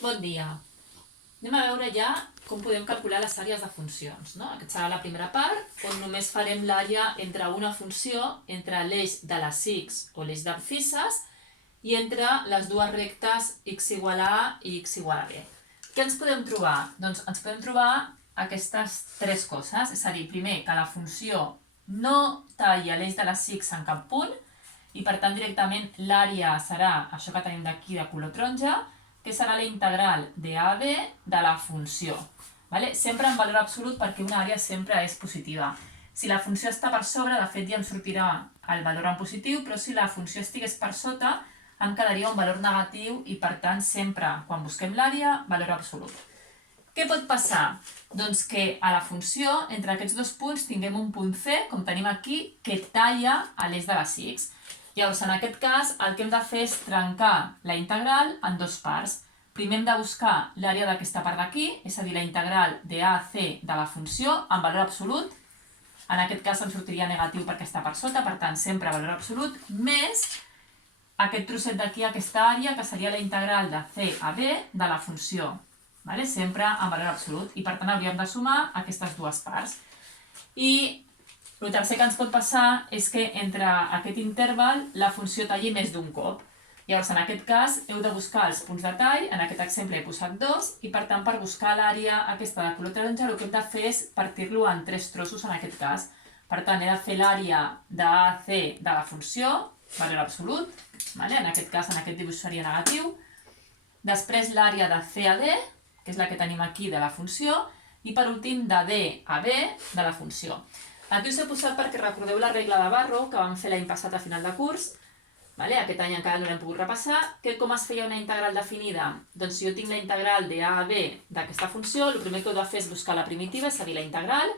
Bon dia. Anem a veure ja com podem calcular les àrees de funcions. Aquesta serà la primera part, on només farem l'àrea entre una funció, entre l'eix de les x o l'eix d'abscisses, i entre les dues rectes x igual a a i x igual a b. Què ens podem trobar? Doncs ens podem trobar aquestes tres coses, és a dir, primer, que la funció no talla l'eix de les x en cap punt, i per tant directament l'àrea serà això que tenim d'aquí de color taronja, que serà la integral de a a b de la funció. Sempre en valor absolut perquè una àrea sempre és positiva. Si la funció està per sobre, de fet ja em sortirà el valor en positiu, però si la funció estigués per sota, em quedaria un valor negatiu i per tant sempre, quan busquem l'àrea, valor absolut. Què pot passar? Doncs que a la funció, entre aquests dos punts, tinguem un punt C, com tenim aquí, que talla a l'eix de les x. Llavors, en aquest cas, el que hem de fer és trencar la integral en dues parts. Primer hem de buscar l'àrea d'aquesta part d'aquí, és a dir, la integral de a a c de la funció en valor absolut. En aquest cas em sortiria negatiu perquè està per sota, per tant, sempre valor absolut, més aquest trosset d'aquí, aquesta àrea, que seria la integral de c a b de la funció. Sempre en valor absolut. I per tant hauríem de sumar aquestes dues parts. I el tercer que ens pot passar és que entre aquest interval la funció talli més d'un cop. Llavors, en aquest cas, heu de buscar els punts de tall, en aquest exemple he posat 2, i per tant, per buscar l'àrea aquesta de color taronja, el que hem de fer és partir-lo en 3 trossos en aquest cas. Per tant, he de fer l'àrea de a a c de la funció, valor absolut, en aquest cas, en aquest dibuix seria negatiu. Després l'àrea de c a d, que és la que tenim aquí de la funció, i per últim de d a b de la funció. Aquí us he posat perquè recordeu la regla de Barrow que vam fer l'any passat a final de curs. Aquest any encara no l'hem pogut repassar. Com es feia una integral definida? Doncs si jo tinc la integral de a a b d'aquesta funció, el primer que heu de fer és buscar la primitiva, és a dir, la integral,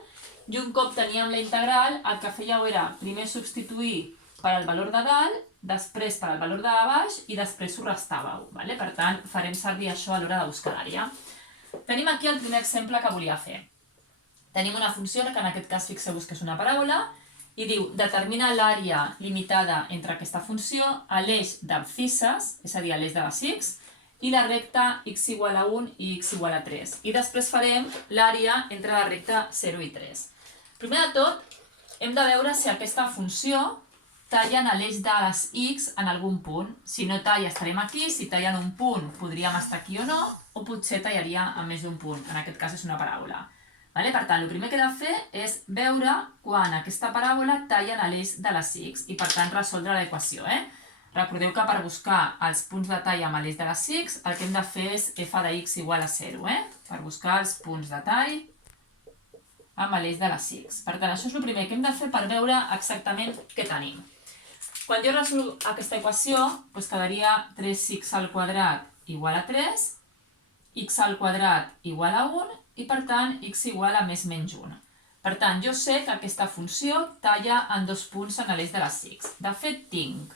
i un cop teníem la integral, el que fèieu era primer substituir per al valor de dalt, després per al valor de baix i després ho restàveu. Per tant, farem servir això a l'hora de buscar l'àrea. Tenim aquí el primer exemple que volia fer. Tenim una funció que en aquest cas fixeu-vos que és una paràbola i diu determina l'àrea limitada entre aquesta funció a l'eix d'abscisses, és a dir, a l'eix de les x, i la recta x igual a 1 i x igual a 3. I després farem l'àrea entre la recta 0 i 3. Primer de tot, hem de veure si aquesta funció talla a l'eix de les x en algun punt. Si no talla estarem aquí, si talla en un punt podríem estar aquí o no, o potser tallaria en més d'un punt. En aquest cas és una paràbola. Per tant, el primer que he de fer és veure quan aquesta paràbola talla a l'eix de les x i per tant resoldre l'equació. Recordeu que per buscar els punts de tall amb l'eix de les x el que hem de fer és f de x igual a 0, per buscar els punts de tall amb l'eix de les x. Per tant, això és el primer que hem de fer per veure exactament què tenim. Quan jo resolc aquesta equació, quedaria 3x al quadrat igual a 3, x al quadrat igual a 1, i per tant x igual a més menys 1. Per tant, jo sé que aquesta funció talla en dos punts en l'eix de les x. De fet, tinc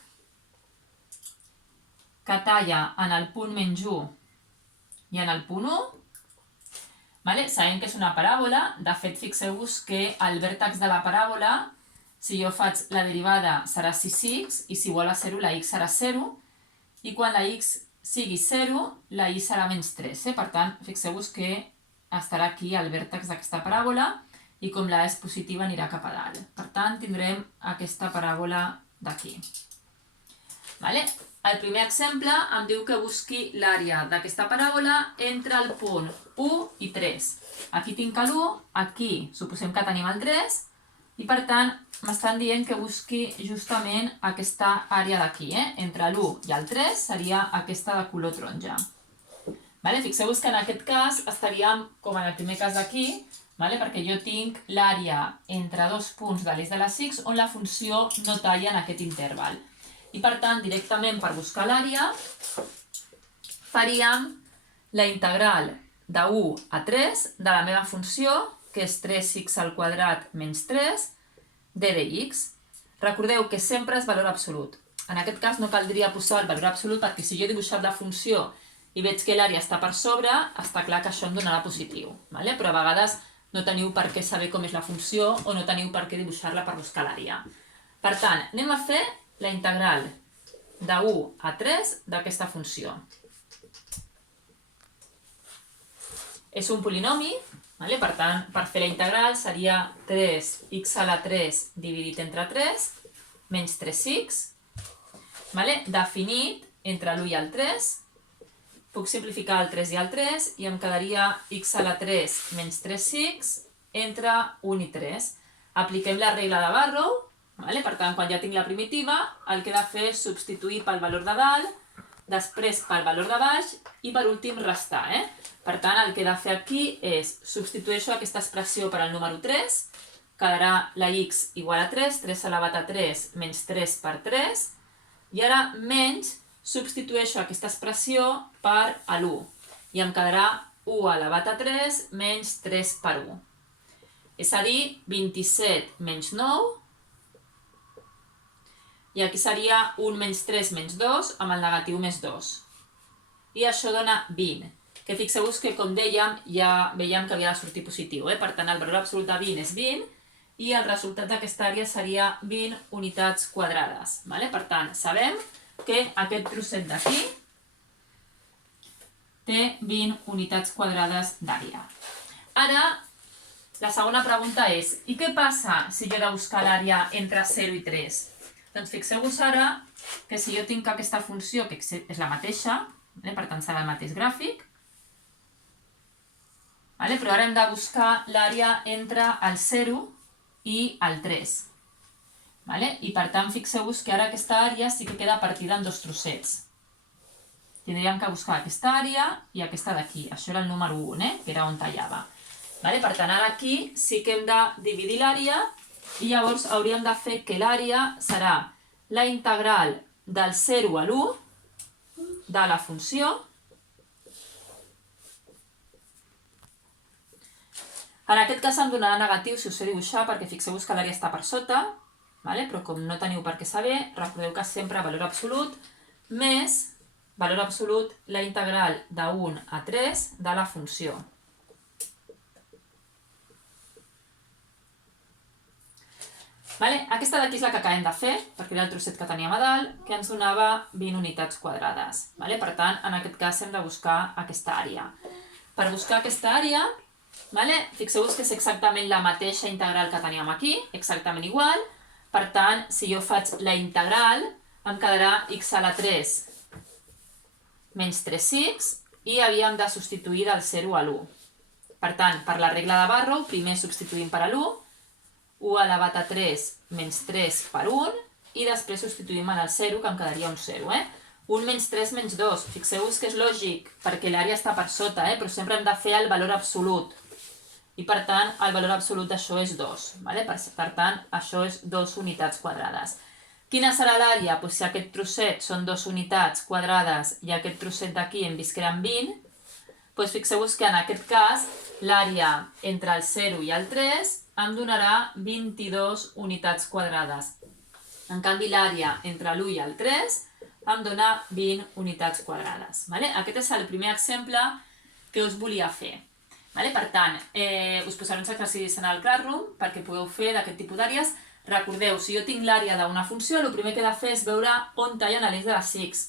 que talla en el punt menys 1 i en el punt 1. Sabem que és una paràbola. De fet, fixeu-vos que el vèrtex de la paràbola, si jo faig la derivada, serà 6x, i si igual a 0, la x serà 0, i quan la x sigui 0, la y serà menys 3. Per tant, fixeu-vos que estarà aquí el vèrtex d'aquesta paràbola i com la és positiva anirà cap a dalt. Per tant, tindrem aquesta paràbola d'aquí. El primer exemple em diu que busqui l'àrea d'aquesta paràbola entre el punt 1 i 3. Aquí tinc l'1, aquí suposem que tenim el 3, i per tant m'estan dient que busqui justament aquesta àrea d'aquí. Entre l'1 i el 3 seria aquesta de color taronja. Fixeu-vos que en aquest cas estaríem com en el primer cas d'aquí, perquè jo tinc l'àrea entre dos punts de l'eix de les x on la funció no talla en aquest interval. I per tant, directament per buscar l'àrea, faríem la integral de 1 a 3 de la meva funció, que és 3x al quadrat menys 3, d dx. Recordeu que sempre és valor absolut. En aquest cas no caldria posar el valor absolut perquè si jo he dibuixat la funció i veig que l'àrea està per sobre, està clar que això em donarà positiu. Però a vegades no teniu per què saber com és la funció o no teniu per què dibuixar-la per buscar l'àrea. Per tant, anem a fer la integral de 1 a 3 d'aquesta funció. és un polinomi, per tant, per fer la integral seria 3x a la 3 dividit entre 3 menys 3x, definit entre l'1 i el 3, puc simplificar el 3 i el 3 i em quedaria x a la 3 menys 3x entre 1 i 3. Apliquem la regla de Barrow, per tant, quan ja tinc la primitiva, el que he de fer és substituir pel valor de dalt, després pel valor de baix i per últim restar. Per tant, el que he de fer aquí és substitueixo aquesta expressió per al número 3, quedarà la x igual a 3, 3 elevat a 3 menys 3 per 3, i ara menys substitueixo aquesta expressió per l'1, i em quedarà 1 elevat a 3 menys 3 per 1. És a dir, 27 menys 9, i aquí seria 1 menys 3 menys 2 amb el negatiu més 2. I això dona 20, que fixeu-vos que, com dèiem, ja veiem que havia de sortir positiu. Per tant, el valor absolut de 20 és 20 i el resultat d'aquesta àrea seria 20 unitats quadrades. Per tant, sabem que aquest trosset d'aquí té 20 unitats quadrades d'àrea. Ara, la segona pregunta és, i què passa si jo he de buscar l'àrea entre 0 i 3? Doncs fixeu-vos ara que si jo tinc aquesta funció, que és la mateixa, per tant serà el mateix gràfic, però ara hem de buscar l'àrea entre el 0 i el 3. I per tant fixeu-vos que ara aquesta àrea sí que queda partida en dos trossets. Tindríem que buscar aquesta àrea i aquesta d'aquí. Això era el número 1, que era on tallava. Per tant, ara aquí sí que hem de dividir l'àrea i llavors hauríem de fer que l'àrea serà la integral del 0 a l'1 de la funció. En aquest cas em donarà negatiu si us sé dibuixar perquè fixeu-vos que l'àrea està per sota, però com no teniu per què saber, recordeu que sempre valor absolut més valor absolut la integral de 1 a 3 de la funció. Aquesta d'aquí és la que acabem de fer, perquè era el trosset que teníem a dalt, que ens donava 20 unitats quadrades. Per tant, en aquest cas hem de buscar aquesta àrea. Per buscar aquesta àrea, fixeu-vos que és exactament la mateixa integral que teníem aquí, exactament igual. Per tant, si jo faig la integral, em quedarà x a la 3 menys 3x i havíem de substituir del 0 a l'1. Per tant, per la regla de Barrow, primer substituïm per l'1, 1 elevat a 3 menys 3 per 1, i després substituïm en el 0, que em quedaria un 0. 1 menys 3 menys 2. Fixeu-vos que és lògic, perquè l'àrea està per sota, però sempre hem de fer el valor absolut. I per tant, el valor absolut d'això és 2. Per tant, això és 2 unitats quadrades. Quina serà l'àrea? Si aquest trosset són 2 unitats quadrades i aquest trosset d'aquí hem vist que eren 20, fixeu-vos que en aquest cas l'àrea entre el 0 i el 3 em donarà 22 unitats quadrades. En canvi, l'àrea entre l'1 i el 3 em dona 20 unitats quadrades. Aquest és el primer exemple que us volia fer. Per tant, us posaré uns exercicis en el Classroom perquè pugueu fer d'aquest tipus d'àrees. Recordeu, si jo tinc l'àrea d'una funció, el primer que he de fer és veure on tallen l'eix de les X.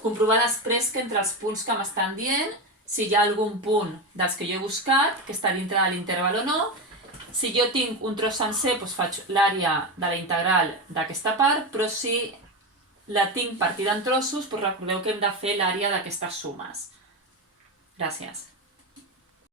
Comprovar després que entre els punts que m'estan dient, si hi ha algun punt dels que jo he buscat, que està dintre de l'interval o no. Si jo tinc un tros sencer, faig l'àrea de la integral d'aquesta part, però si la tinc partida en trossos, recordeu que hem de fer l'àrea d'aquestes sumes. Gràcies.